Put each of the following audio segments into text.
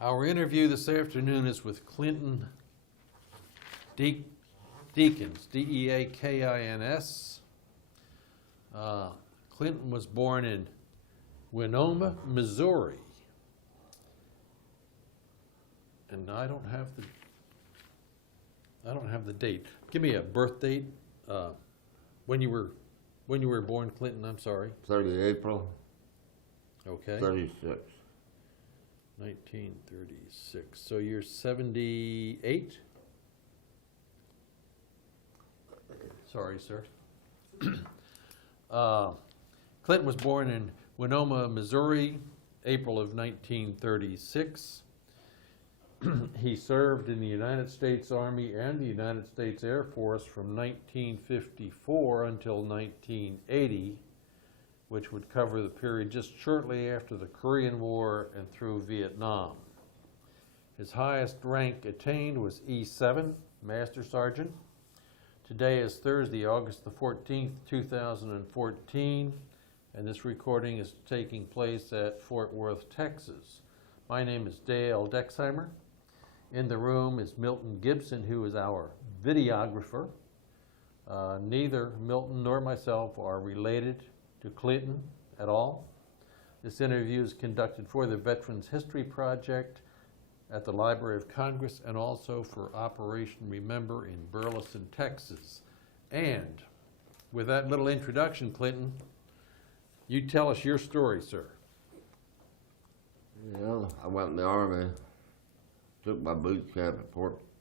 Our interview this afternoon is with Clinton Deakins, D-E-A-K-I-N-S. Clinton was born in Winona, Missouri. And I don't have the date. Give me a birth date. When you were born, Clinton, I'm sorry. 30 April, Okay. 36. 1936. So you're 78? Sorry, sir. Clinton was born in Winona, Missouri, April of 1936. He served in the United States Army and the United States Air Force from 1954 until 1980, which would cover the period just shortly after the Korean War and through Vietnam. His highest rank attained was E7, Master Sergeant. Today is Thursday, August the 14th, 2014, and this recording is taking place at Fort Worth, Texas. My name is Dale Dexheimer. In the room is Milton Gibson, who is our videographer. Neither Milton nor myself are related to Clinton at all. This interview is conducted for the Veterans History Project at the Library of Congress and also for Operation Remember in Burleson, Texas. And with that little introduction, Clinton, you tell us your story, sir. Well, I went in the Army, took my boot camp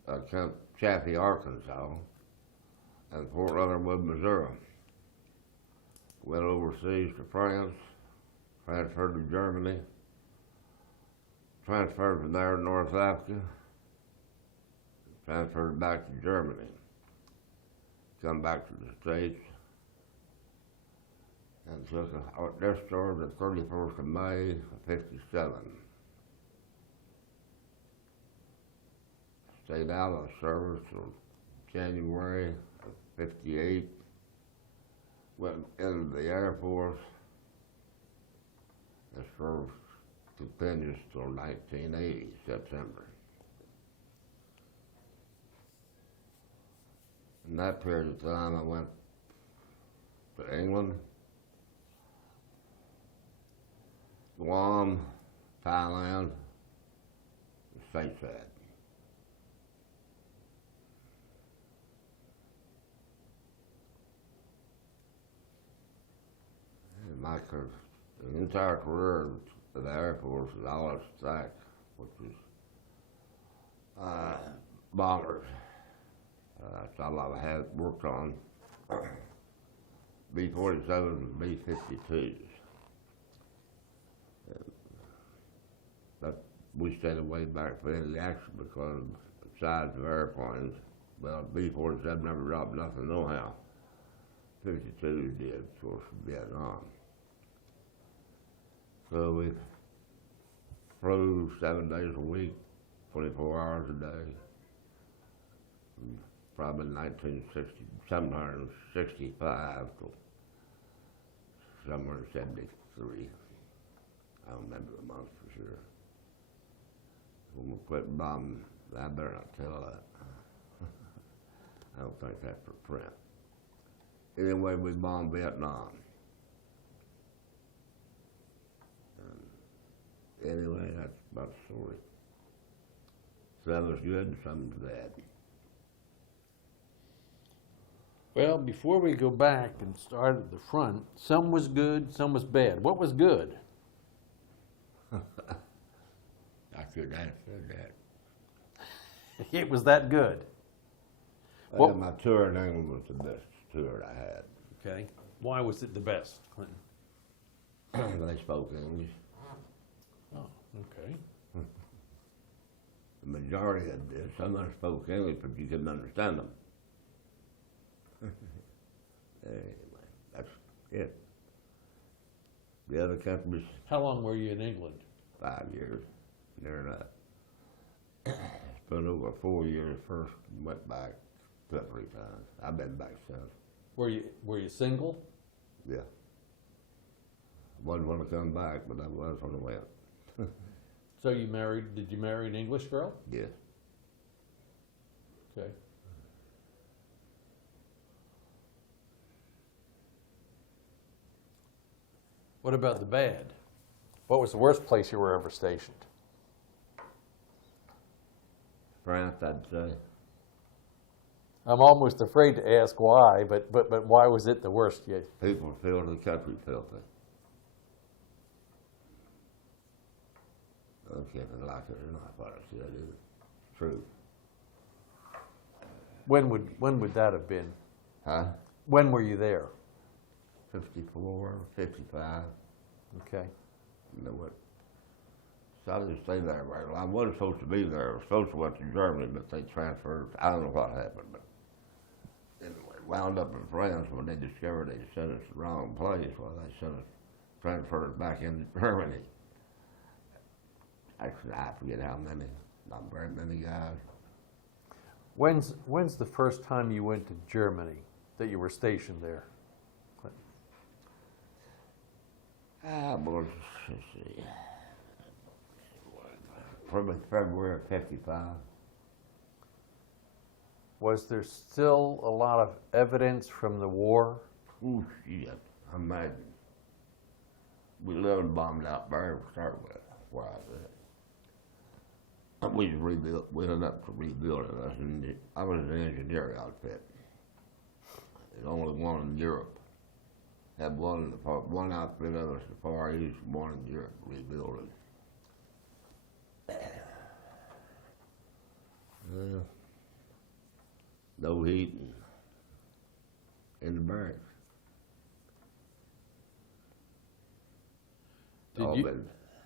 at Camp Chafee, Arkansas, and Fort Leonard, Missouri. Went overseas to France, transferred to Germany, transferred from there to North Africa, transferred back to Germany, come back to the States, and took a discharge the 31st of May of 57. Stayed out of service till January of 58. Went into the Air Force and served continuous till 1980, September. In that period of time, I went to England, Guam, Thailand, and stateside. My entire career in the Air Force is all at stack, which is bombers. That's all I had worked on. B-47s and B-52s. But we stayed away back from any action because of the size of airplanes. Well, B-47 never dropped nothing no how. 52s did, of course, in Vietnam. So we flew 7 days a week, 24 hours a day. From probably 765 to somewhere in 73. I don't remember the month for sure. When we quit bombing, I better not tell that. I don't think that's for print. Anyway, we bombed Vietnam. Anyway, that's about the story. Some was good and some was bad. Well, before we go back and start at the front, some was good, some was bad. What was good? I could answer that. It was that good. Well, my tour in England was the best tour I had. Okay. Why was it the best, Clinton? They spoke English. Oh, okay. The majority of them did. Some of them spoke English, but you couldn't understand them. Anyway, that's it. The other countries, How long were you in England? 5 years, near enough. Spent over 4 years first, and went back 2 or 3 times. I've been back since. Were you single? Yeah. Wasn't want to come back, but I was when I went. So did you marry an English girl? Yes. Okay. What about the bad? What was the worst place you were ever stationed? France, I'd say. I'm almost afraid to ask why, but why was it the worst? Yeah. People feel the country filthy. I can't like it or not, but I said it is true. When would that have been? Huh? When were you there? 54, 55. Okay. You know what? So I didn't stay there very long. I wasn't supposed to be there. I was supposed to went to Germany, but they transferred. I don't know what happened, but anyway, wound up in France when they discovered they sent us to the wrong place. Well, they sent us, transferred back into Germany. Actually, I forget how many. Not very many guys. When's the first time you went to Germany that you were stationed there? I was, let's see, probably February of 55. Was there still a lot of evidence from the war? Ooh, shit, imagine. We lived bombed out there to start with, where I was at. We just rebuilt, we ended up rebuilding us, and I was in the engineer outfit. There's only one in Europe. Had one in the one outfit of us in the Far East, one in Europe rebuilding. No heat in the barracks.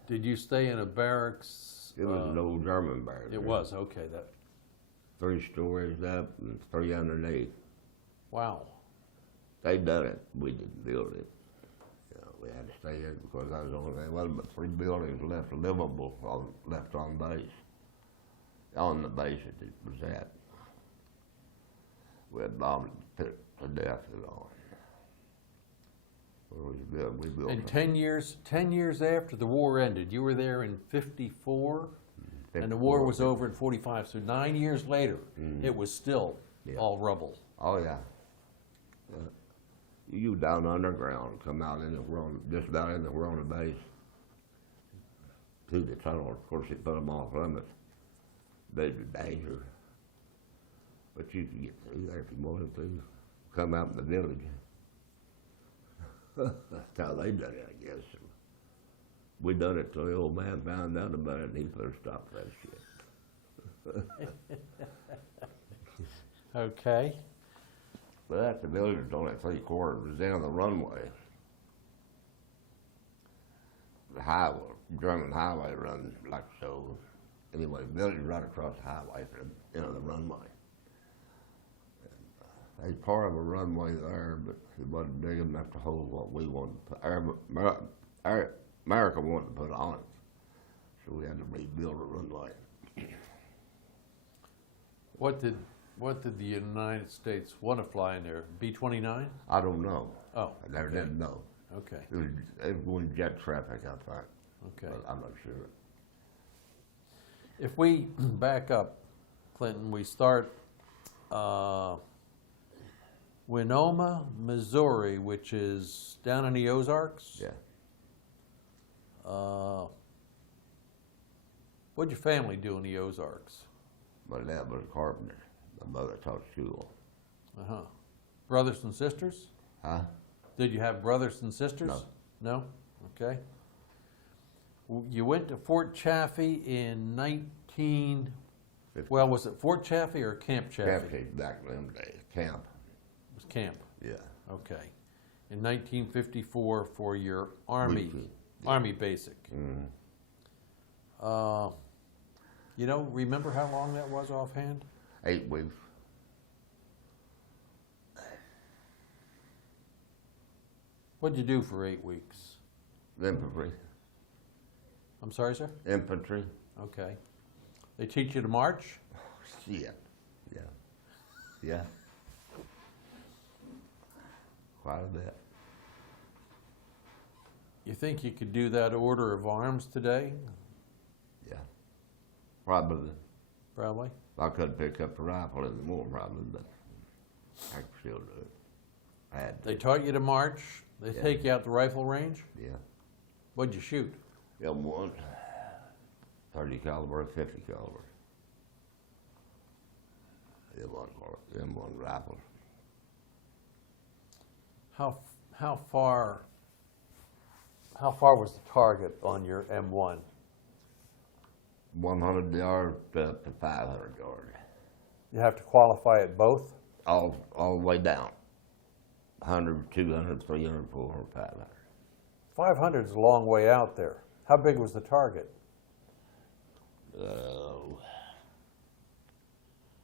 Did you stay in a barracks? It was an old German barracks. It was, okay. 3 stories up and 3 underneath. Wow. They done it. We didn't build it. You know, we had to stay in because I was only there wasn't but 3 buildings left livable left on base. On the base it was at. We had bombed it to death and all. We built And 10 years after the war ended, you were there in 54, and the war was over in 45. So 9 years later, it was still all rubble. Oh yeah. You down underground, come out in the world, just about in the world of base. To the tunnel, of course, it put them off limits. There's a danger. But you can get through there if you wanted to. Come out in the village. That's how they done it, I guess. We done it till the old man found out about it and he put a stop to that shit. Okay. But at the village, it's only 3/4 was down the runway. The highway, German highway runs like so. Anyway, the village right across the highway from the runway. There's part of a runway there, but it wasn't big enough to hold what we wanted to put. America wanted to put on it, so we had to rebuild a runway. What did the United States want to fly in there? B-29? I don't know. Oh, I never did know. okay, It was going jet traffic, I think. okay. But I'm not sure. If we back up, Clinton, we start Winoma, Missouri, which is down in the Ozarks. Yeah. What'd your family do in the Ozarks? My dad was a carpenter. My mother taught school. Uh-huh. Brothers and sisters? Huh? Did you have brothers and sisters? No. No? Okay. You went to Fort Chafee in well, was it Fort Chafee or Camp Chafee? Camp back in them days. Camp. It was camp. Yeah. Okay. In 1954 for your Army, Weekly. Army basic. Mm-hmm. Remember how long that was offhand? 8 weeks. What'd you do for 8 weeks? Infantry. I'm sorry, sir? Infantry. Okay. They teach you to march? Yeah. Yeah. Yeah. Quite a bit. You think you could do that order of arms today? Yeah. Probably. probably? I couldn't pick up the rifle anymore, probably, but I could still do it. I had to. They taught you to march, they Yeah. take you out the rifle range? Yeah. What'd you shoot? M1, 30 caliber, 50 caliber. M1 rifles. How far was the target on your M1? 100 yards up to 500 yards. You have to qualify at both? All the way down. 100, 200, 300, 400, 500. 500 is a long way out there. How big was the target?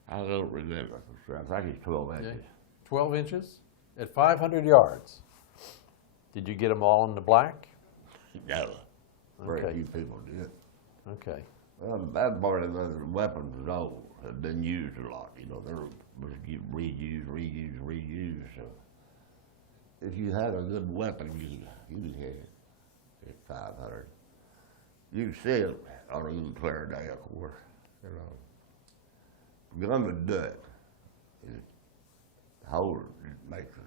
I don't remember for sure. I think it's 12 inches. 12 inches at 500 yards. Did you get them all in the black? No. Very Okay. few people did. Okay. Well, the bad part of the weapons was old. Had been used a lot. You know, they were reused. So if you had a good weapon, you had it at 500. You see it on a good clear day, of course. You know, gun would do it. The holder makes a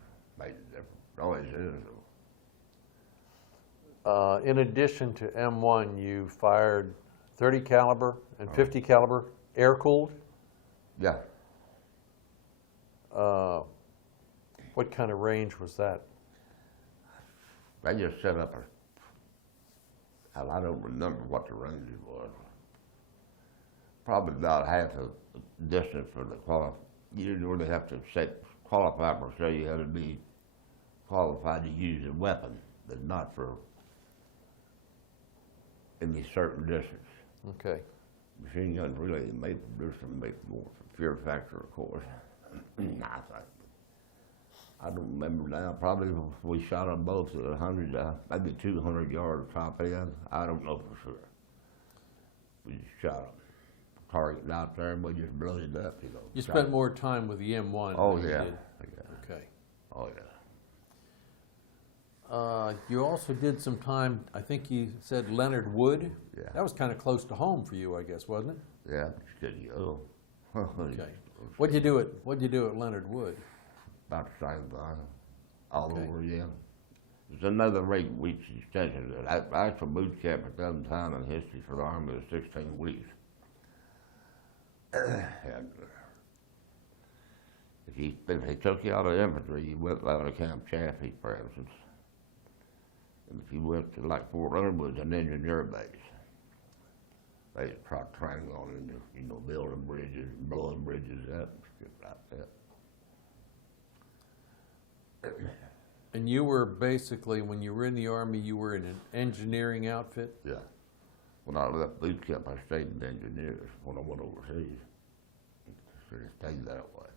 difference. Always is. In addition to M1, you fired 30 caliber and 50 caliber air-cooled. Yeah. What kind of range was that? They just set up I don't remember what the range was. Probably about half the distance for the You didn't really have to qualify per se. You had to be qualified to use a weapon, but not for any certain distance. Okay. Machine guns really make more for fear factor, of course. I don't remember now. Probably we shot them both at 100, maybe 200 yard top end. I don't know for sure. We just shot them, target out there, and we just blew it up. You know. You spent more time with the M1 Oh than yeah. you did. Yeah. Okay. Oh yeah. You also did some time, I think you said Leonard Wood. Yeah. That was kind of close to home for you, I guess, wasn't it? Yeah. Just didn't go. Okay. What'd you do at Leonard Wood? About the same thing, all Okay. over again. There's another 8 weeks extension. The actual boot camp at that time in history for the Army was 16 weeks. And if they took you out of infantry, you went out of Camp Chafee, for instance. And if you went to like Fort Leonard was an engineer base. They tried training on it, building bridges, blowing bridges up, and shit like that. And you were basically, when you were in the Army, you were in an engineering outfit? Yeah. When I left boot camp, I stayed in engineers when I went overseas. So it stayed that way.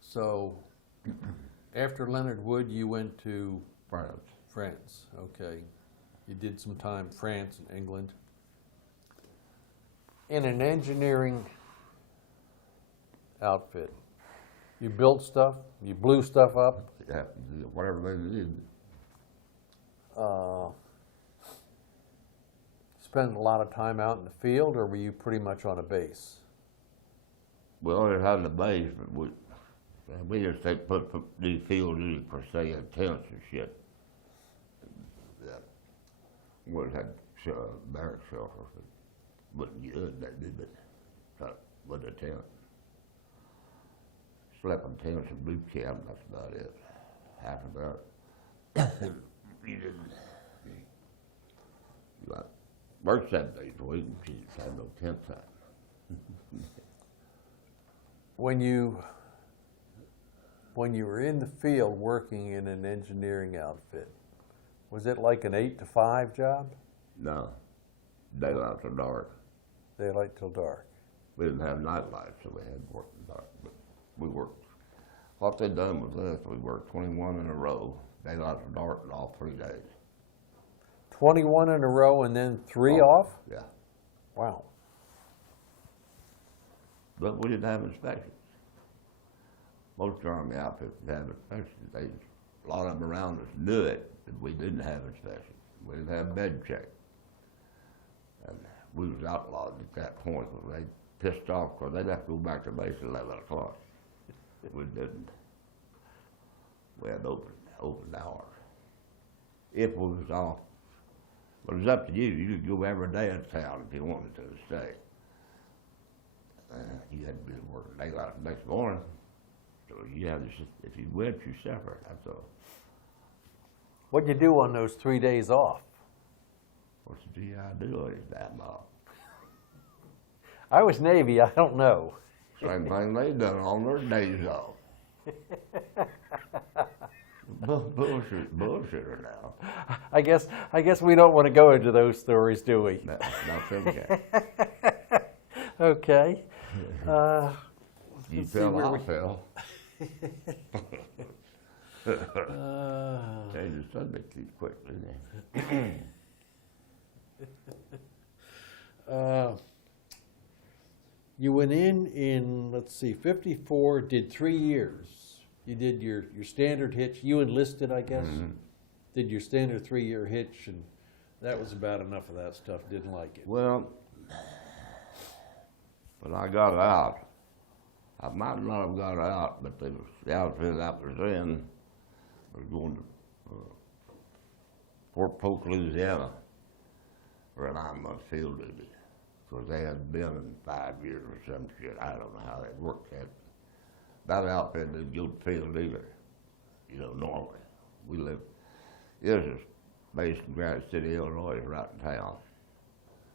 So after Leonard Wood, you went to France. France. Okay. You did some time France and England. In an engineering outfit, you built stuff, you blew stuff up. Yeah, whatever they did. Spend a lot of time out in the field, or were you pretty much on a base? We always had the base, but we just do field duty per se in tents and shit. Yeah. We had barrack shelters, but wasn't good, that did it. With a tent. Slept in tents and boot camp, that's about it. Half of that. You didn't. You worked 7 days a week, and you just had no tent time. When you were in the field working in an engineering outfit, was it like an 8 to 5 job? No. Daylight to dark. Daylight till dark. We didn't have night lights, so we had to work in the dark. But we worked. What they done was this: we worked 21 in a row, daylight to dark, in all 3 days. 21 in a row and then 3 off? Yeah. Wow. But we didn't have inspections. Most Army outfits had inspections. A lot of them around us knew it, but we didn't have inspections. We didn't have bed check. And we was outlawed at that point, because they pissed off, because they'd have to go back to base at 11 o'clock. We didn't. We had open hours. If we was off. But it was up to you. You could go every day in town if you wanted to stay. You had to be working daylight the next morning. So you had to, if you went, you suffered. That's all. What'd you do on those 3 days off? What's the GI do on his damn off? I was Navy, I don't know. Same thing they done on their days off. Bullshitter now. I guess we don't want to go into those stories, do we? No, okay. Okay. You Let's see fell, where I we- fell. Change the subject too quickly. You went in, let's see, 54, did 3 years. You did your standard hitch. You enlisted, I guess. Mhm. Did your standard 3-year hitch, and that was about enough of that stuff. Didn't like it. Well, when I got out, I might not have got out, but the outfit I was in was going to Fort Polk, Louisiana, for a 9-month field duty, because they had been in 5 years or some shit. I don't know how that worked. That outfit didn't go to field either, normally. We lived, it was based in Granite City, Illinois, right in town.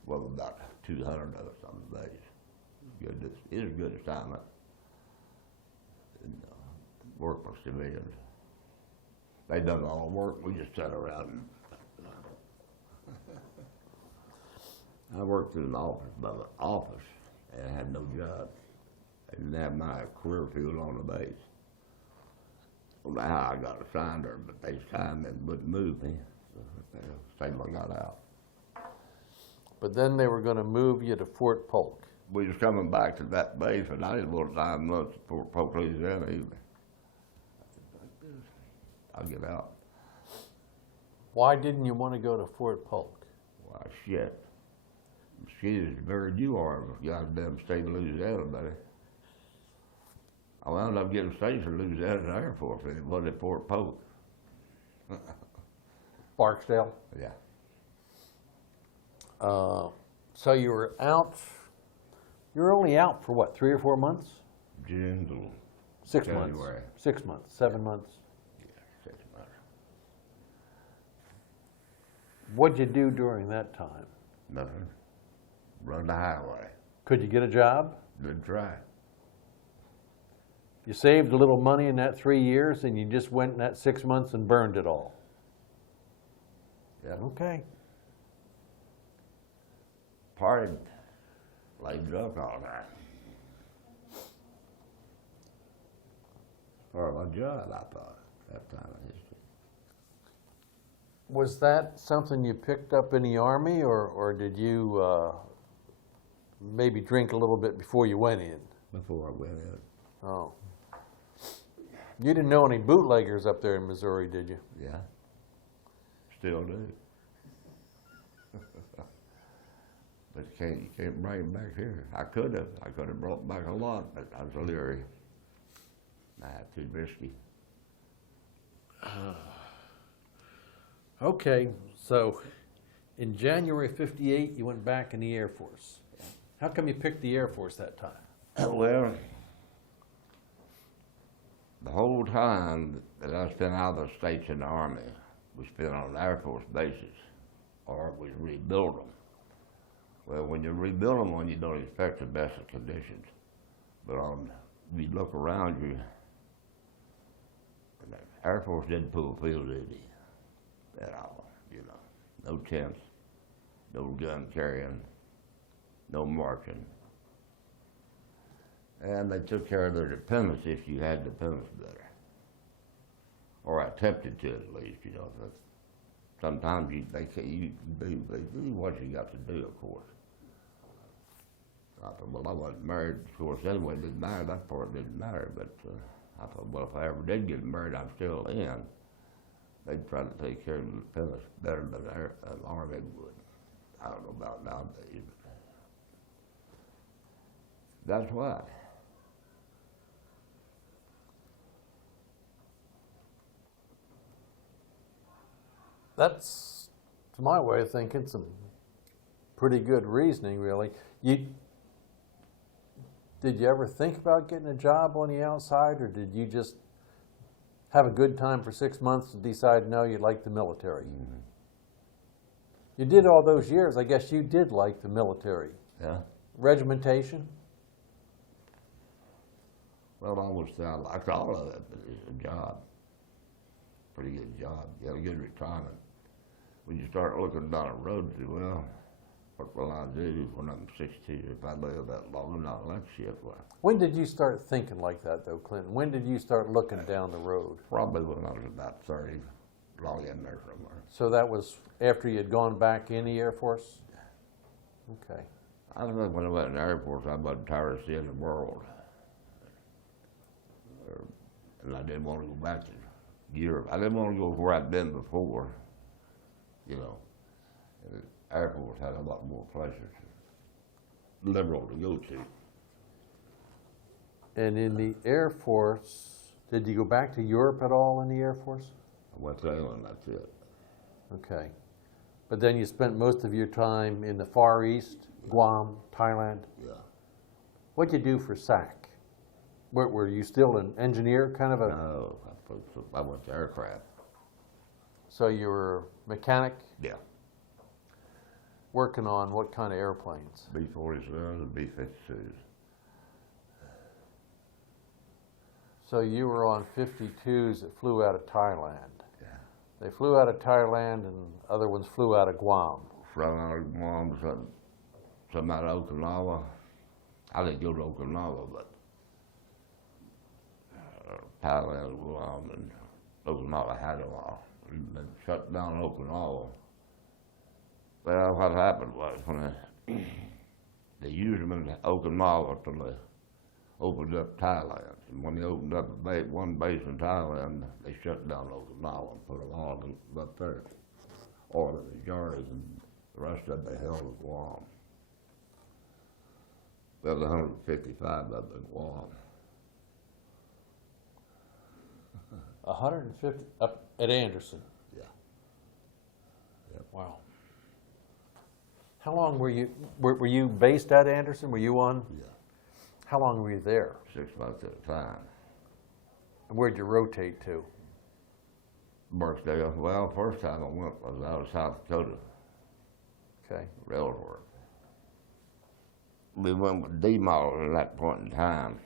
Well, about 200 of us on the base. It was a good assignment. And, work for civilians. They done all the work, we just sat around and I worked in an office by the office and I had no job. I didn't have my career field on the base. I don't know how I got assigned there, but they signed me and wouldn't move me. So, same I got out. But then they were going to move you to Fort Polk. We was coming back to that base, and I didn't want 9 months at Fort Polk, Louisiana either. I'll get out. Why didn't you want to go to Fort Polk? Why, shit. Shit is buried you are in the goddamn state of Louisiana, buddy. I wound up getting stationed in Louisiana Air Force, and it wasn't at Fort Polk. Barksdale? Yeah. So you were out, you were only out for what, 3 or 4 months? June to 6 months. January. 6 months, 7 months. Yeah, 6 months. What'd you do during that time? Nothing. Run the highway. Could you get a job? Didn't try. You saved a little money in that 3 years and you just went in that 6 months and burned it all. Yeah. Okay. Partied. Laid drunk all night. Part of my job, I thought, that time in history. Was that something you picked up in the Army or did you maybe drink a little bit before you went in? Before I went in. Oh. You didn't know any bootleggers up there in Missouri, did you? Yeah. Still do. But you can't bring them back here. I could have brought back a lot, but I was leery. Too risky. Okay, so in January '58, you went back in the Air Force. How come you picked the Air Force that time? Well, the whole time that I spent out of the States in the Army, we spent on Air Force bases, or we rebuilt them. Well, when you rebuild them, you don't expect the best of conditions. But if you look around you, the Air Force didn't pull field duty at all, No tents, no gun carrying, no marching. And they took care of their dependents if you had dependents better. Or attempted to at least, But sometimes they do what you got to do, of course. I thought, well, I wasn't married, of course, anyway, didn't matter, that part didn't matter, but I thought, well, if I ever did get married, I'm still in. They'd try to take care of the dependents better than the Army would. I don't know about nowadays, but That's what. That's, to my way of thinking, some pretty good reasoning, really. Did you ever think about getting a job on the outside, or did you just have a good time for 6 months and decide, no, you like the military? Mm-hmm. You did all those years, I guess you did like the military. Yeah. Regimentation? Well, I would say I liked all of it, but it's a job. Pretty good job. You have a good retirement. When you start looking down the road, you say, well, what will I do when I'm 60 if I live that long and not like shit? Well, When did you start thinking like that, though, Clinton? When did you start looking down the road? probably when I was about 30, long in there somewhere. So that was after you had gone back in the Air Force? Okay. I don't know, when I went in the Air Force, I wasn't tired of seeing the world. And I didn't want to go back to Europe. I didn't want to go where I'd been before, you know. And the Air Force had a lot more places, liberal to go to. And in the Air Force, did you go back to Europe at all in the Air Force? I went to England, that's it. Okay. But then you spent most of your time in the Far East, Guam, Thailand. Yeah. What'd you do for SAC? Were you still an engineer, kind of a? No, I went to aircraft. So you were a mechanic Yeah. working on what kind of airplanes? B-47s and B-52s. So you were on 52s that flew out of Thailand. Yeah. They flew out of Thailand and other ones flew out of Guam. From out of Guam, some out of Okinawa. I didn't go to Okinawa, but Thailand, Guam, and Okinawa had a while. They shut down Okinawa. Well, what happened was when they used them in Okinawa till they opened up Thailand. And when they opened up one base in Thailand, they shut down Okinawa and put them all up there. Or the majority, and the rest of it they held in Guam. There was 155 of them in Guam. 150 up at Anderson. Yeah. Yep. Wow. How long were you based at Anderson? Were you on? Yeah. How long were you there? 6 months at a time. And where'd you rotate to? Birchdale. Well, first time I went was out of South Dakota, Okay. railroad. We went with D models at that point in time,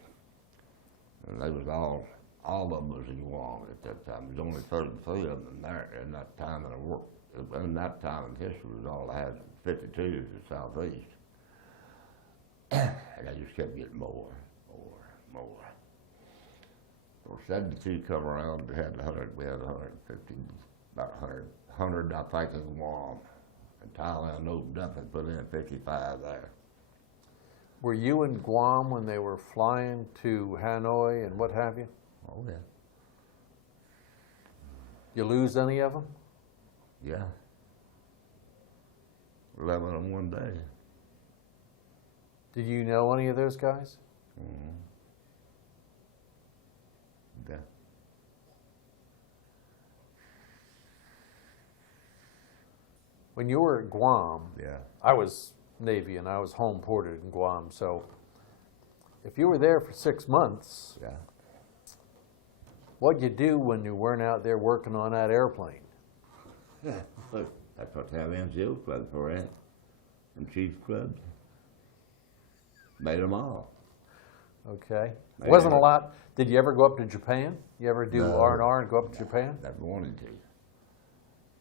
and they was all of them was in Guam at that time. There was only 33 of them there in that time in the work. In that time in history was all I had 52s in the Southeast. And I just kept getting more. So 72 come around, we had 100, we had 150, about 100 I think in Guam. And Thailand opened up and put in 55 there. Were you in Guam when they were flying to Hanoi and what have you? Oh yeah. You lose any of them? Yeah. 11 in one day. Did you know any of those guys? Mm-hmm. Yeah. When you were at Guam, Yeah. I was Navy and I was home ported in Guam, so if you were there for 6 months, Yeah. what'd you do when you weren't out there working on that airplane? Yeah. Look, that's what they have NCO clubs for, eh? And Chiefs clubs. Made them all. Okay. Yeah. Wasn't a lot. Did you ever go up to Japan? You ever do No. R&R and go up to Japan? Never wanted to.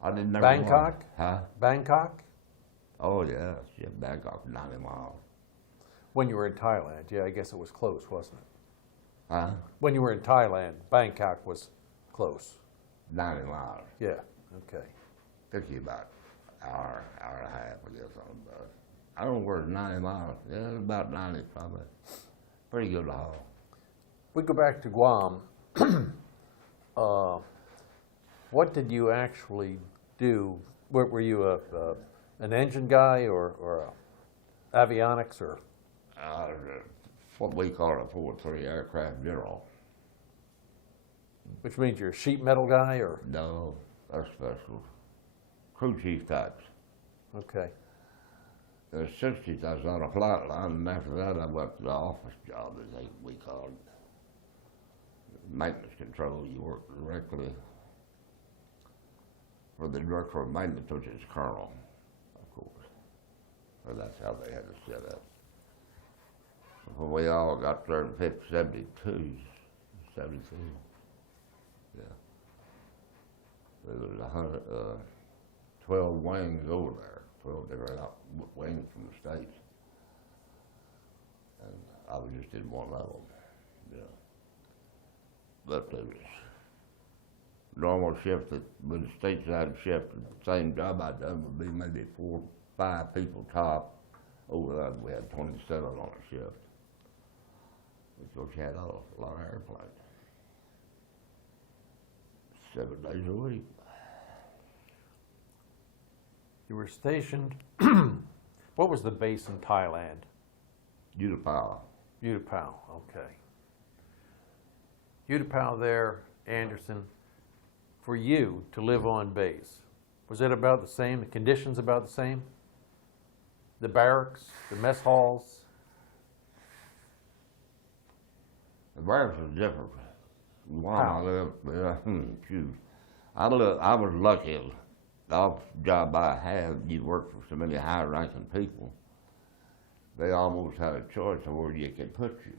I didn't never Bangkok? want- Huh? Bangkok? Oh yeah, Bangkok, 90 miles. When you were in Thailand, yeah, I guess it was close, wasn't it? Huh? When you were in Thailand, Bangkok was close. 90 miles. Yeah, okay. Took you about an hour and a half, I guess, on the bus. I don't know where it's 90 miles. Yeah, it's about 90 probably. Pretty good to haul. We go back to Guam. What did you actually do? Were you an engine guy or avionics or? I was a what we call a 4-3 aircraft general. Which means you're a sheet metal guy, or? No, that's special. Crew chief types. Okay. In the 60s, I was on a flight line, and after that, I went to the office job, as we called it. Maintenance control. You work directly for the director of maintenance, which is colonel, of course. So that's how they had it set up. When we all got there in 72, yeah. There was 12 wings over there, 12 different wings from the States. And I was just in one of them, yeah. But it was normal shift, that with the stateside shift, the same job I'd done would be maybe 4 or 5 people top. Over that, we had 27 on a shift. Because you had a lot of airplanes. 7 days a week. You were stationed, what was the base in Thailand? Utapao. Utapao, okay. Utapao there, Anderson, for you to live on base, was it about the same, the conditions about the same? The barracks, the mess halls? The barracks was different. How? I was lucky. The office job I had, you work for so many high-ranking people, they almost had a choice of where you could put you.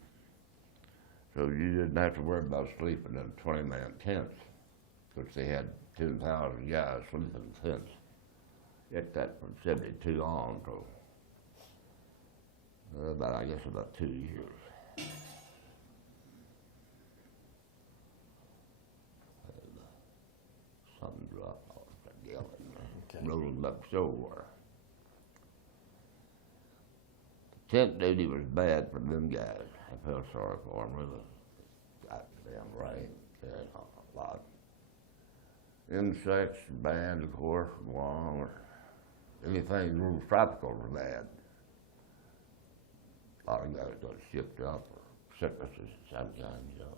So you didn't have to worry about sleeping in 20-man tents, which they had 10,000 guys sleeping in tents. Get that from 72 on to about 2 years. Something dropped off that gallon. Okay. Rolled up somewhere. Tent duty was bad for them guys. I felt sorry for them, really. Goddamn rain, carrying on a lot. Insects, bad, of course, Guam, anything real tropical was bad. A lot of guys got shipped up, or sicknesses of some kind, you know.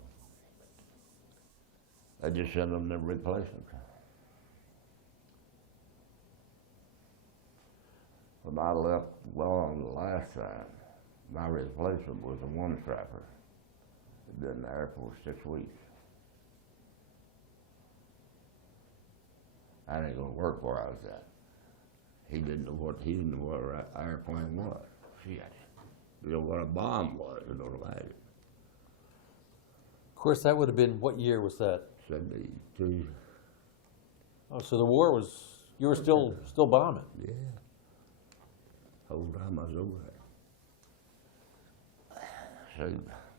They just sent them to replacement. When I left Guam the last time, my replacement was a one-trapper. He'd been in the Air Force 6 weeks. I didn't go to work where I was at. He didn't know what an airplane was. Shit. You know what a bomb was, you know what I mean? Of course, that would have been, what year was that? 72. Oh, so the war was, you were still bombing? Yeah. Whole time I was over there. See,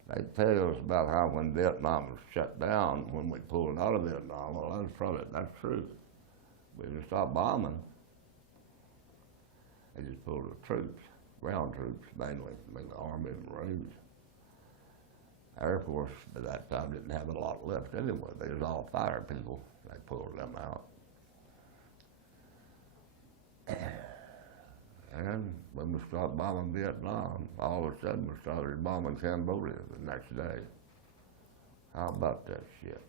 they tell us about how when Vietnam was shut down, when we pulled out of Vietnam, well, that's true. We didn't stop bombing. They just pulled the troops, ground troops mainly, the Army and Marines. Air Force at that time didn't have a lot left anyway. They was all fire people. They pulled them out. And when we stopped bombing Vietnam, all of a sudden we started bombing Cambodia the next day. How about that shit?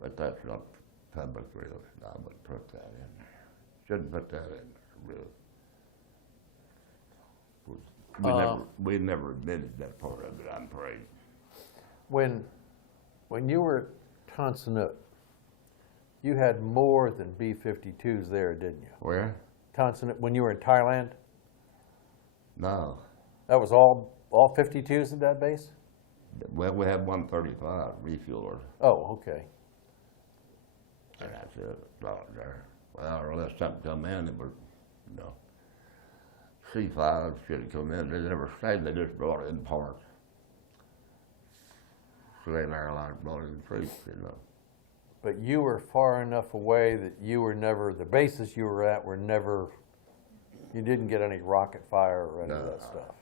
But that's not public, really. I would put that in there. Shouldn't put that in there, really. We never admitted that part of it, I'm afraid. When you were at Tonsanut, you had more than B-52s there, didn't you? Where? Tonsanut, when you were in Thailand? No. That was all 52s at that base? Well, we had 135 refuelers. Oh, okay. And that's it, out there. Well, unless something come in, it was, you know, C5 should have come in. They never stayed, they just brought it in parts. Same airline brought in troops, you know. But you were far enough away that you were never, the bases you were at were never, you didn't get any rocket fire or any of that stuff.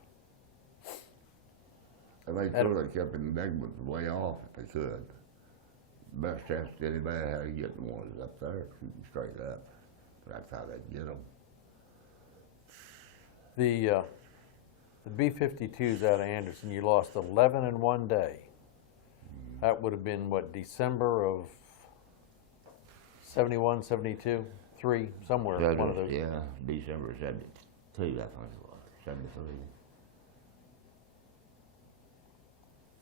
And they sort of kept embankments way off if they could. The best chance anybody had of getting one is up there, shooting straight up. That's how they'd get them. The B-52s out of Anderson, you lost 11 in one day. That would have been, what, December of 71, 72, 3, somewhere, one of those. Yeah, December 72, I think it was, 73.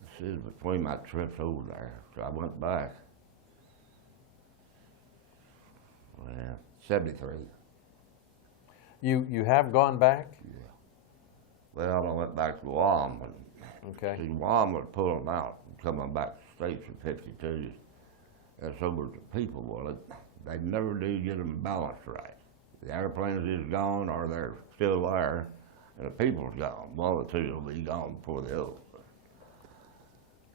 This is between my trips over there, so I went back. Well, 73. You have gone back? Well, I went back to Guam. Okay. See, Guam was pulling out, coming back to the States in 52. And so were the people. Well, they never do get them balanced right. The airplanes is gone or they're still there, and the people's gone. One of the two will be gone before the other.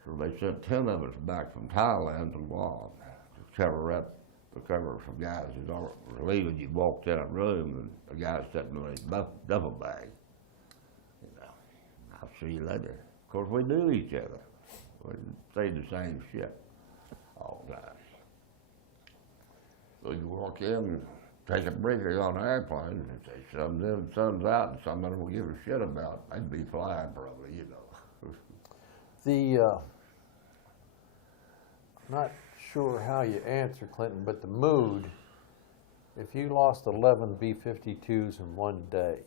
So they sent 10 of us back from Thailand to Guam to cover up, to cover some guys who were leaving. You walked in a room and a guy sitting in his duffel bag. You know, I'll see you later. Of course, we knew each other. We say the same shit all the time. So you walk in and take a breather on the airplane and say, sun's in, sun's out, and somebody will give a shit about. They'd be flying probably, you know. I'm not sure how you answer, Clinton, but the mood, if you lost 11 B-52s in one day,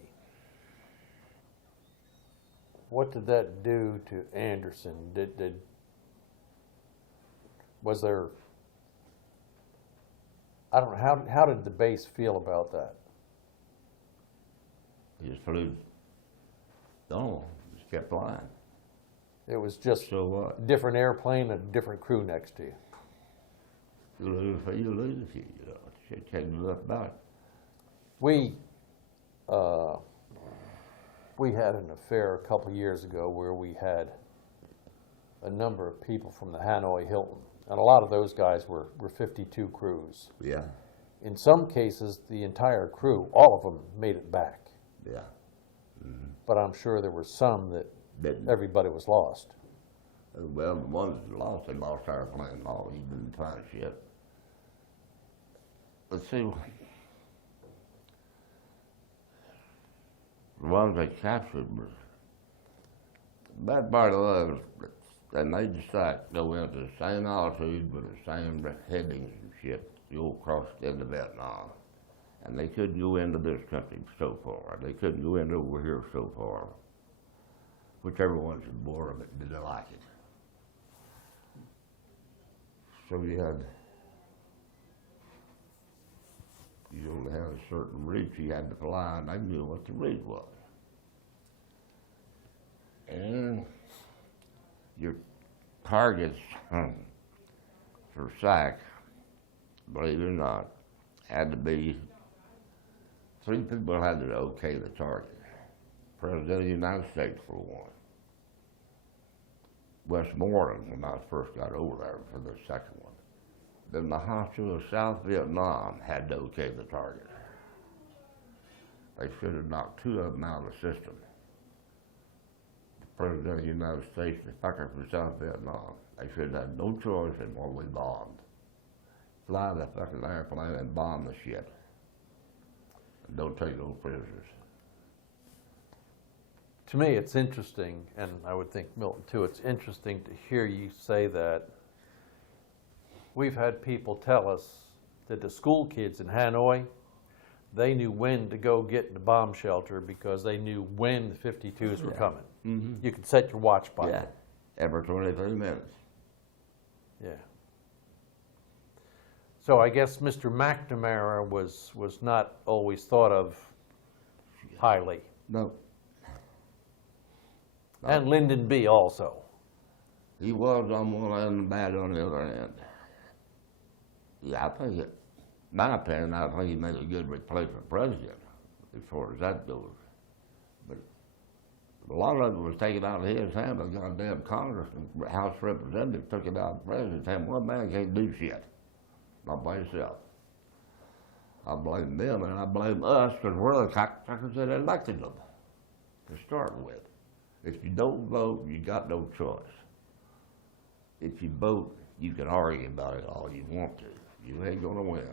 what did that do to Anderson? Was there, I don't know, how did the base feel about that? He just flew, just kept flying. It was just So what? different airplane, a different crew next to you. You lose a few, you lose a few, you know. Shit can't do nothing about it. We had an affair a couple of years ago where we had a number of people from the Hanoi Hilton, and a lot of those guys were 52 crews. Yeah, In some cases, the entire crew, all of them, made it back. yeah. But I'm sure there were some that Didn't. everybody was lost. Well, the ones that lost, they lost our plane and all. You didn't find shit. Let's see. The ones they captured was the bad part of it, and they decided to go into the same altitude with the same headings and shit. You across into Vietnam, and they couldn't go into this country so far. They couldn't go into over here so far. Whichever ones had more of it didn't like it. So you only had a certain route you had to fly, and they knew what the route was. And your targets for SAC, believe it or not, had to be, 3 people had to okay the target. President of the United States for one. Westmoreland, when I first got over there for the second one. Then the hospital of South Vietnam had to okay the target. They should have knocked 2 of them out of the system. The President of the United States, the fucker from South Vietnam, they should have had no choice in what we bombed. Fly the fucking airplane and bomb the shit. And don't take no prisoners. To me, it's interesting, and I would think Milton too, it's interesting to hear you say that. We've had people tell us that the school kids in Hanoi, they knew when to go get the bomb shelter because they knew when the 52s were coming. Mm-hmm. You could set your watch by Yeah, it. every 23 minutes. Yeah. So I guess Mr. McNamara was not always thought of highly. No. And Lyndon B. also. He was on one end and bad on the other end. Yeah, I think my opinion, I think he made a good replacement president as far as that goes. But a lot of it was taken out of his hand. The goddamn Congress and House Representatives took it out of the president's hand. One man can't do shit, not by himself. I blame them and I blame us because we're the cocksuckers that elected them to start with. If you don't vote, you got no choice. If you vote, you can argue about it all you want to. You ain't gonna win.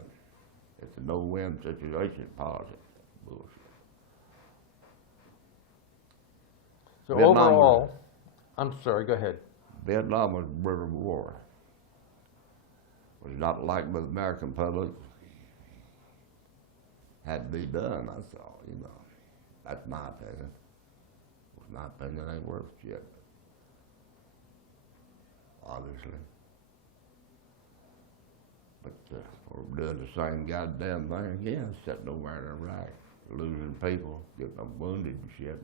It's a no-win situation, politics. Bullshit. So Vietnam was- overall, I'm sorry, go ahead. Vietnam was a brutal war. Was not liked by the American public. Had to be done, that's all, you know. That's my opinion. My opinion ain't worth shit. Obviously. But we're doing the same goddamn thing again, sitting over in Iraq, losing people, getting them wounded and shit.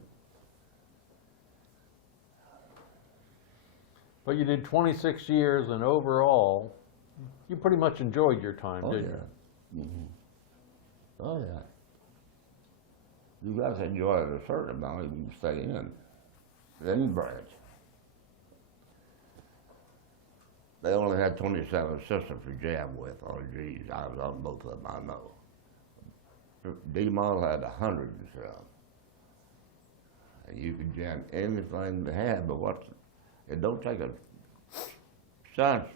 But you did 26 years, and overall, you pretty much enjoyed your time, Oh, didn't yeah. you? Oh, yeah. You guys enjoy it a certain amount, you can stay in. Any branch. They only had 27 systems to jam with. Oh, geez, I was on both of them, I know. D-Model had 100 and some. And you could jam anything they had, but it don't take a science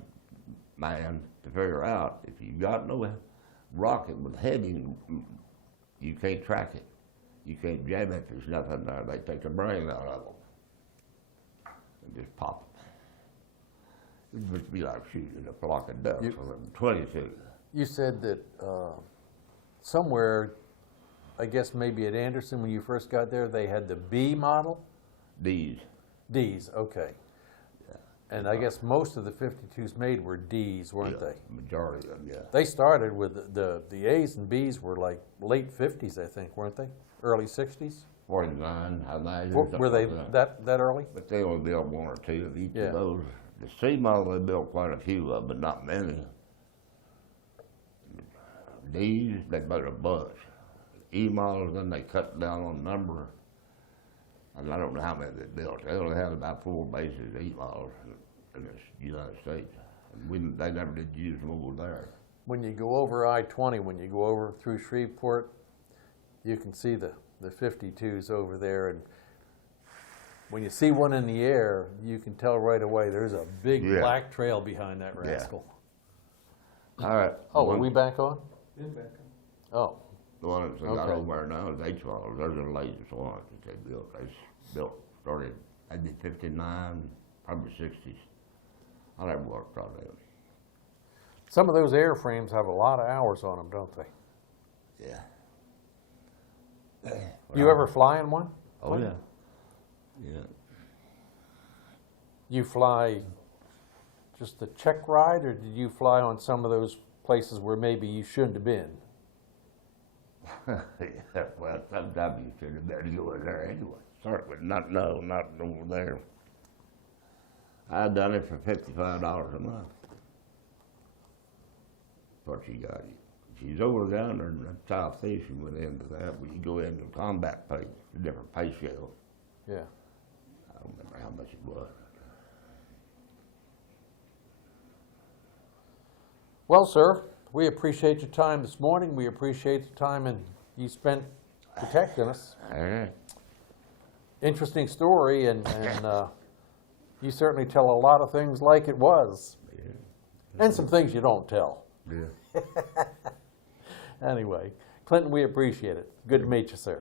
man to figure out if you got no rocket with heading, you can't track it. You can't jam it if there's nothing there. They take the brain out of them and just pop it. It would be like shooting a flock of ducks on them 22. You said that somewhere, I guess maybe at Anderson when you first got there, they had the B model? D's. D's, okay. And I guess most of the 52s made were D's, weren't Yeah, they? majority of them, yeah. They started with the A's and B's were like late 50s, I think, weren't they? Early 60s? 49, I imagine. Were they something like that early? But they only built one or two of each Yeah. of those. The C model, they built quite a few of, but not many. D's, they built a bunch. E models, then they cut down on number. And I don't know how many they built. They only had about 4 bases E models in the United States. And they never did use them over there. When you go over I-20, when you go over through Shreveport, you can see the 52s over there. And when you see one in the air, you can tell right away there's a big Yeah. black trail behind that rascal. All right. Oh, are we back on? Been back. Oh, The one that's got Okay. over there now is H models. Those are the latest ones that they built. Started maybe 59, probably 60s. I never worked on them. some of those airframes have a lot of hours on them, don't they? Yeah. You ever fly in one? Oh, yeah. Yeah. You fly just the check ride, or did you fly on some of those places where maybe you shouldn't have been? Yeah, well, sometimes you should have better go in there anyway. Certainly not over there. I done it for $55 a month. What you got? She's over down there in the Southeast, you went into that, but you go into combat pay, a different pay scale. Yeah. I don't remember how much it was. Well, sir, we appreciate your time this morning. We appreciate the time and you spent protecting us. All right. Interesting story, and you certainly tell a lot of things like it was, Yeah. and some things you don't tell. Yeah. Anyway, Clinton, we appreciate it. Good to meet you, sir.